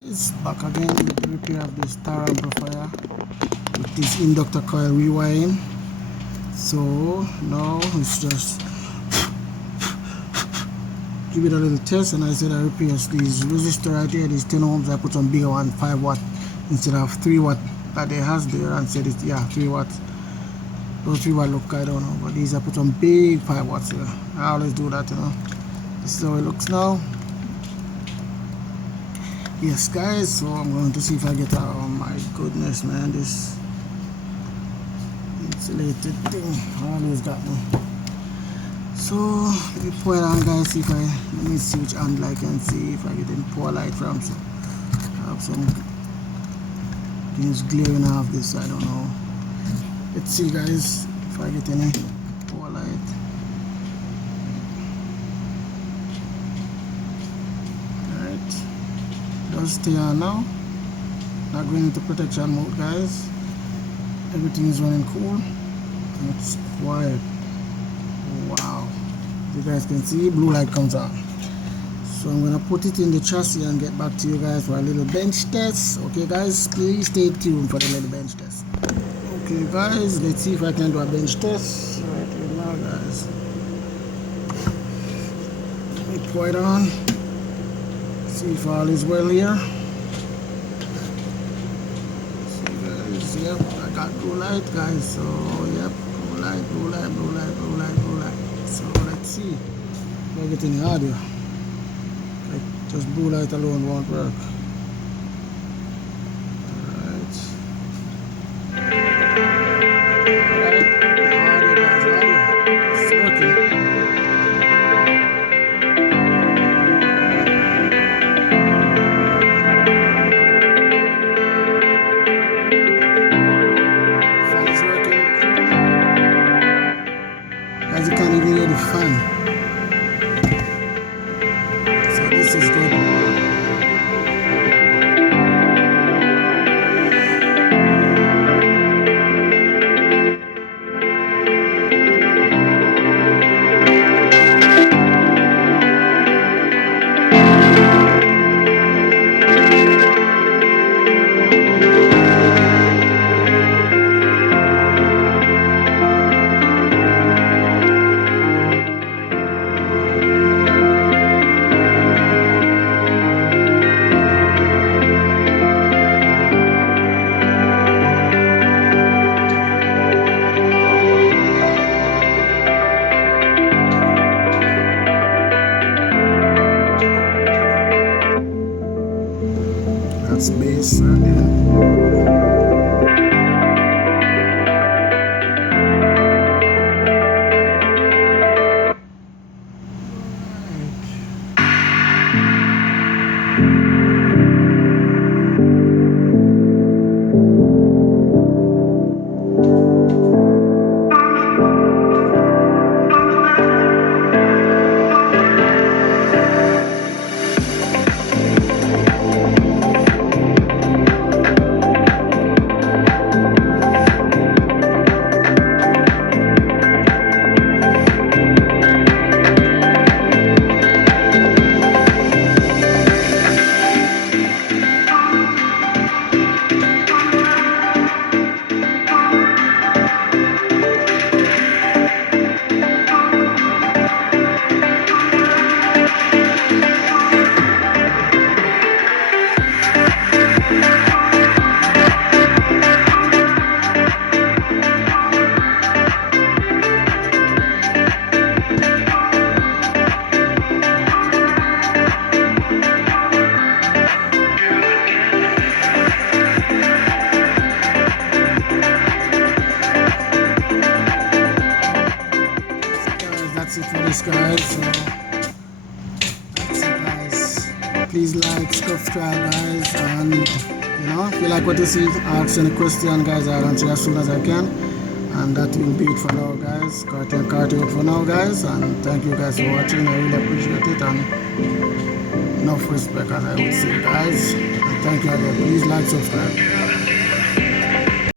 It's back again with the repair of this TARAMPS amplifier with this inductor coil rewiring. So now it's just give it a little test, and I said I repair these resistor right here, these 10 ohms. I put some bigger one, 5 watt instead of 3 watt that they has there, and said it's 3 watts. Those 3 watt look, I don't know, but these I put some big 5 watts here. I always do that, you know. This is how it looks now. Yes guys, so I'm going to see if I get out. Oh my goodness man, this insulated thing always got me. So let me pour it on guys, see if let me see which angle I can see if I get any poor light from. So I have some things glaring off this, I don't know. Let's see guys if I get any poor light. Does stay on now, not going into protection mode guys. Everything is running cool and it's quiet. Wow, as you guys can see, blue light comes on. So I'm gonna put it in the chassis and get back to you guys for a little bench test. Okay guys, please stay tuned for the little bench test. Okay guys, let's see if I can do a bench test right here now guys. Let me pour it on. See if all is well here. See guys, yep, I got blue light guys, so yep, blue light, blue light, blue light, blue light, blue light. So let's see if I get any audio. Like just blue light alone won't work. Alright, audio guys, audio. It's working. As you can't even hear the fan, so this is good. That's bass right there. That's it for this guys. So that's it guys. Please like, subscribe guys, and you know, if you like what you see, ask any question guys, I'll answer as soon as I can. And that will be it for now guys. Carty&Carty out for now guys, and thank you guys for watching. I really appreciate it, and enough respect as I would say guys. And thank you again. Please like, subscribe.